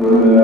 میرے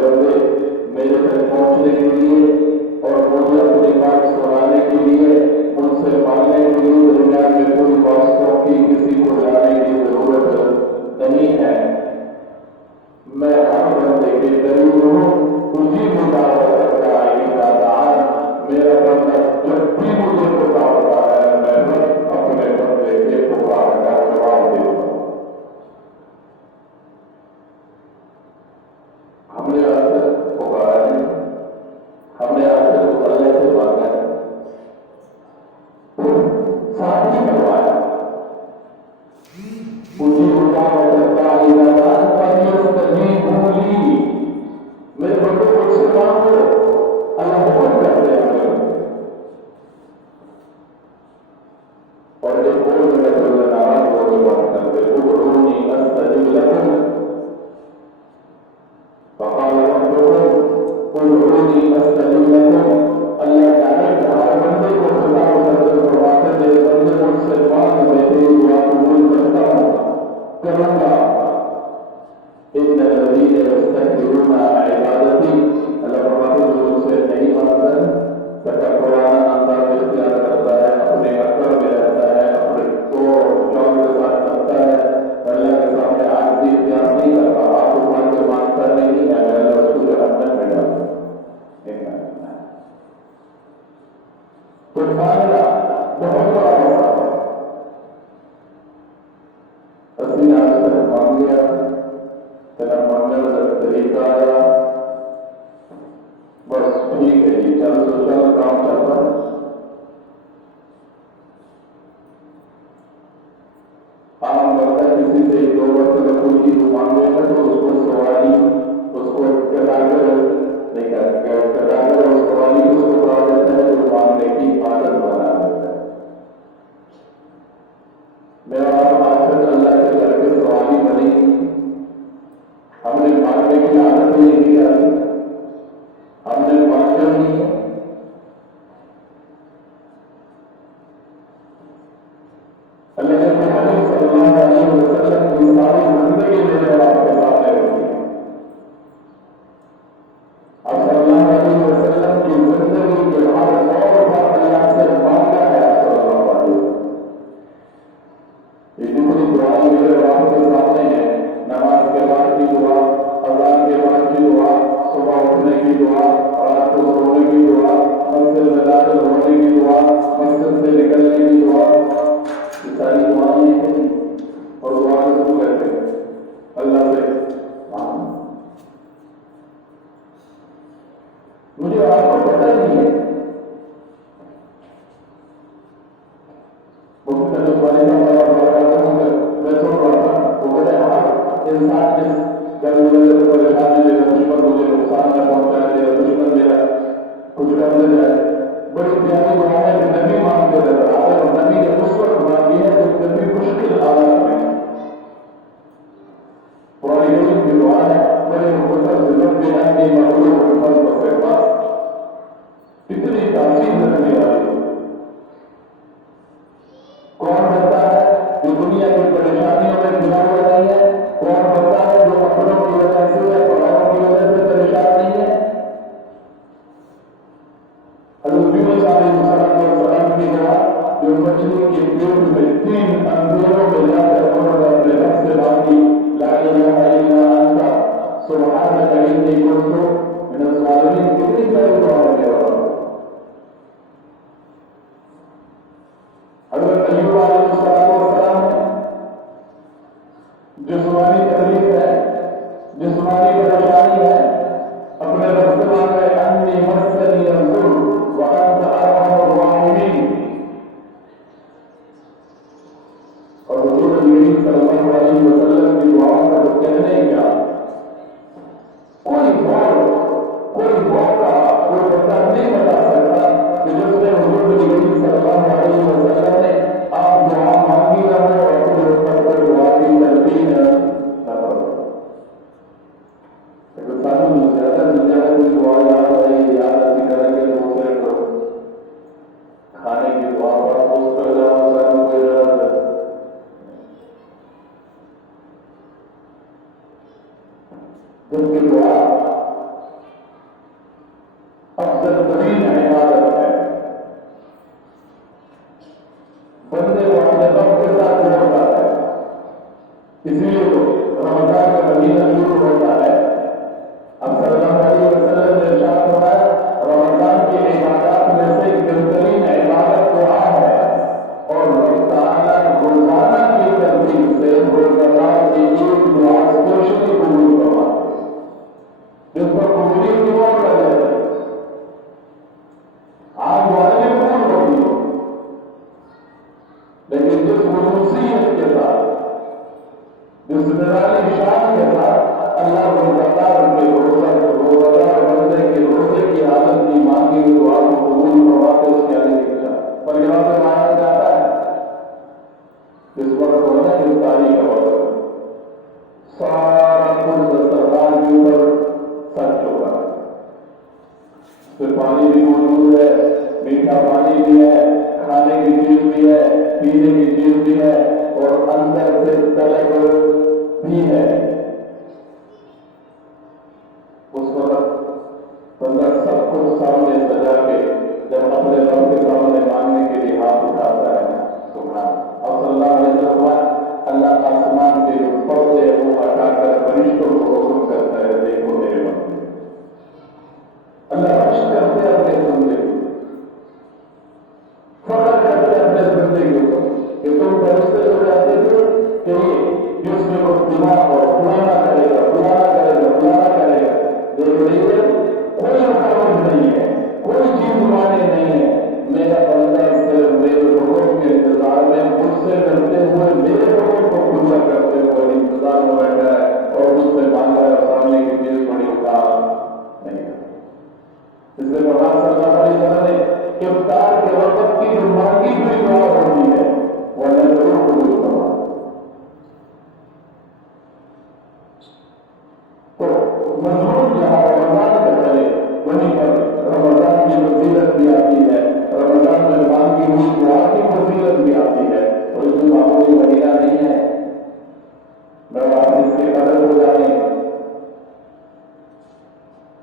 بندے میرے پہنچنے کے لیے اور مجھے اپنی بات سنانے کے لیے مجھ سے مانگنے کے لیے دنیا میں کوئی واسطوں کی کسی کو لانے کی ضرورت نہیں ہے. میں ہر بندے کے قریب ہوں. تجھے مطابق کرتا ہے میرا بندہ جب بھی مجھے پکارتا ہے میں بس اپنے بندے کے پکار کا جواب دیتا ہوں. ہم نے آج تک پکارا ہے, ہم نے آج تک اللہ سے مانگا ہے, ساتھ ہی کروایا. مجھے مطابق کرتا میرے بندے کو سے مانگو. اللہ حکم کرتے ہیں اور ایک اور جگہ پر ناراض ہو کے بات کرتے ادعونی استجب لکم فقال ربکم ادعونی استجب لکم. اللہ تعالیٰ کے ہر بندے کو خدا مقدر فرماتے میرے بندے مجھ سے مانگ میں تیری دعا قبول کرتا ہوں, کروں گا. ان الذین یستکبرون عن عبادتی, اللہ فرماتے جو مجھ سے نہیں مانتا تکبرانہ انداز اختیار کرتا ہے, اپنے اکڑ میں رہتا ہے, اپنے توڑ چال کے ساتھ چلتا ہے, اللہ کے سامنے عاجزی اختیار نہیں کرتا, آپ اٹھا کے مانگتا نہیں ہے, اللہ اس کو جہنم میں ڈالتا ہے. تو مانگنا بہت بڑا مسئلہ ہے. اسی آج تک مانگ گیا تیرا مانگنے والا طریقہ آیا, بس ٹھیک ہے جی چل تو چل کام چل رہا ہے. عام بندہ کسی سے دو مرتبہ کوئی چیز مانگے گا تو اس کو سوالی اس کو کٹاگر نہیں کٹاگر اور سوالی اس کو بڑھا دیتا ہے جو مانگنے کی عادت بنا دیتا ہے. میرا آج تک اللہ کے گھر کے سوالی بنی, ہم نے مانگنے کی عادت ہی نہیں ڈالی, ہم نے مانگا نہیں ہے. اللہ کے محمد صلی اللہ علیہ وسلم کی ساری زندگی میرے آپ کے سامنے ہوتی ہے. اب صلی اللہ علیہ وسلم کی زندگی کے ہر دور پر اللہ سے مانگا ہے. صلی اللہ علیہ وسلم یہ جتنی دعائیں میرے آپ کے سامنے ہیں, نماز کے بعد کی دعا, اذان کے بعد کی دعا, صبح اٹھنے کی دعا, رات کو سونے کی دعا, مسجد میں داخل ہونے کی دعا, مسجد سے نکلنے کی دعا, یہ ساری دعائیں ہیں. اور دعا شروع کرتے ہیں اللہ سے مجھے آپ کو پتہ نہیں ہے. میں سن رہا تھا وہ کہتے ہیں ہر انسان اس پریشانی میں دشمن مجھے نقصان نہ پہنچائے, میرا دشمن میرا کچھ کر نہ جائے. بڑی پیاری دعا ہے کہ نبی مانگتے نظر آ رہے اور نبی نے اس وقت مانگی ہے جب نبی مشکل حالات میں ہے. قرآن کریم کی دعا ہے بڑے مختصر ذکر کے ہیں کہ مغلوب حکمت کے پاس کتنی تاثیر رکھنے والی. کون بنتا ہے جو دنیا کی پریشانیوں میں گھرا ہوا نہیں ہے؟ کون بنتا ہے جو اپنوں کی وجہ سے یا پڑھاؤں کی وجہ سے پریشان نہیں ہے؟ حضرت یونس علیہ السلام کی دعا جو مچھلی کے پیٹ میں 3 اندھیروں میں جا کر انہوں نے اپنے رب سے مانگی, لا الہ الا انت سبحانک انی کنت من الظالمین. کتنی پیاری دعا ہے. حضرت ایوب علیہ السلام جسمانی تکلیف ہے, جسمانی پریشانی ہے, اپنے رب سے مانگ رہے انی مسنی الضر وانت ارحم الراحمین. اور حضور نبی صلی اللہ علیہ وسلم کی دعاؤں کا تو کہنے کیا, کوئی موقع بہترین عبادت ہے. بندے کو اپنے رب کے ساتھ جوڑتا ہے. اس لیے تو رمضان کا مہینہ شروع ہوتا ہے. اب صلی اللہ علیہ وسلم نے ارشاد فرمایا رمضان کی عبادات میں سے بہترین عبادت دعا ہے اور رب تعالیٰ روزانہ کی ترتیب سے روزانہ کی ایک دعا اسپیشلی قبول کرواتے ہیں جس پر قبولیت کی اور لگ جاتی ہے. آج والے قبول ہوتی ہے لیکن جس خصوصیت کے ساتھ جس نرالی شان کے ساتھ اللہ روزدار کے روزدار بندے کے روزے کی حالت کی مانگی ہوئی دعا کو قبول کرواتے اس کے آگے نہیں جاتا. پر یہاں سے مانا جاتا ہے جس وقت ہونا اس تاریخ کا وقت سارا کچھ دسترخوان کے اوپر سچ چکا ہے. اس پہ پانی بھی موجود ہے, میٹھا پانی بھی ہے, کھانے کی چیز بھی ہے, پینے کی چیز بھی ہے اور اندر سے طلب بھی ہے. اس وقت بندہ سب کچھ سامنے سجا کے جب اپنے رب کے سامنے مانگنے کے لیے ہاتھ اٹھاتا ہے سبحان اور صلی اللہ علیہ وسلم اللہ آسمان کے جو پردے وہ ہٹا کر فرشتوں کو حکم کرتا ہے دیکھو میرے بندے. اللہ رش کرتے اپنے بندے کو فخر کرتے اپنے بندے کے اوپر کہ تم فرشتے ہو جاتے تھے کہ جس میں کو دماغ اور پرانا کرے گا پرانا کرے گا پرانا کرے گا. دیکھ لیجیے کوئی رکاوٹ نہیں ہے, کوئی چیز مانے نہیں ہے. میرا بندہ صرف میرے حکم کے انتظار میں مجھ سے ڈرتے ہوئے میرے حکم کو پورا کرتے ہوئے انتظار میں بیٹھا ہے اور مجھ سے مانگا ہے سامنے کی چیز بڑی کام نہیں ہے. اس لیے مولانا صلی اللہ علیہ وسلم نے افطار کے وقت کی جو مانگی ہوئی دعا ہوتی ہے وہ اللہ ضرور قبول کروا. تو مضمون جہاں رمضان کا چلے وہیں پر رمضان کی فضیلت بھی آتی ہے, رمضان میں مانگی ہوئی دعا کی فضیلت بھی آتی ہے. اور اس میں معمولی مہینہ نہیں ہے میں آپ اس کے قدر ہو جائیں.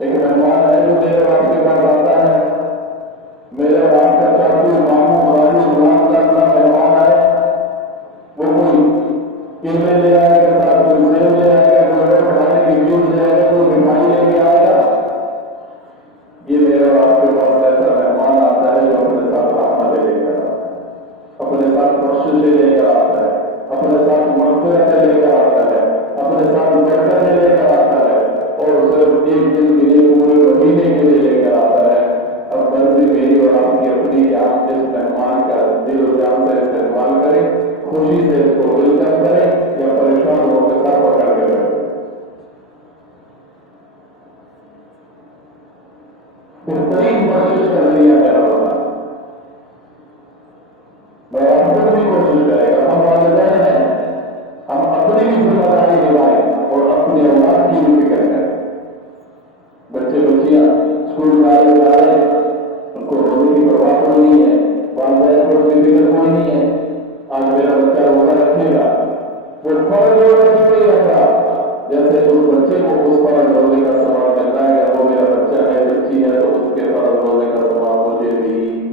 ایک مہمان ہے جو میرے باپ کے پاس آتا ہے, میرے باپ کا چاچو ماموں خالو غلام کا اپنا مہمان آئے, وہ کوئی کیلے لے آئے گا, ساتھ کوئی سیب لے آئے گا, کوئی اور کھانے کی چیز لے آئے گا, کوئی مٹھائی لے کے آئے گا. یہ میرے باپ کے پاس ایسا مہمان آتا ہے جو اپنے ساتھ رحمت لے کر آتا ہے, اپنے ساتھ بخشش لے کر آتا ہے, اپنے ساتھ مغفرت لے کر آتا ہے, اپنے ساتھ برکت لے کر آتا ہے اور صرف ایک دن کے لیے پورے مہینے کے لیے لے کر آتا ہے. اب مرضی میری اور آپ کی اپنی کہ آپ اس مہمان کا دل و جان سے استعمال کریں, خوشی سے اس کو ویلکم کریں یا پریشان ہو کے سر پکڑ کے بیٹھیں. بہترین کوشش کر رہی ہے میرا بتا میں آپ کو بھی کوشش کرے گا. ہم والدین ہیں, ہم اپنی بھی ذمہ داری نبھائیں اور اپنے اولاد کی بھی فکر کریں. بچے بچیاں اسکول جائے جا رہے ہیں, ان کو روزے کی پرواہ کوئی نہیں ہے, والدین کو بھی فکر کوئی نہیں ہے. آج میرا بچہ روزہ رکھے گا, وہ فرض روزہ کیوں نہیں رکھ رہا, جیسے اس بچے کو اس فرض روزے کا ثواب ملتا ہے کہ وہ میرا بچہ ہے بچی ہے تو اس کے فرض روزے کا ثواب مجھے بھی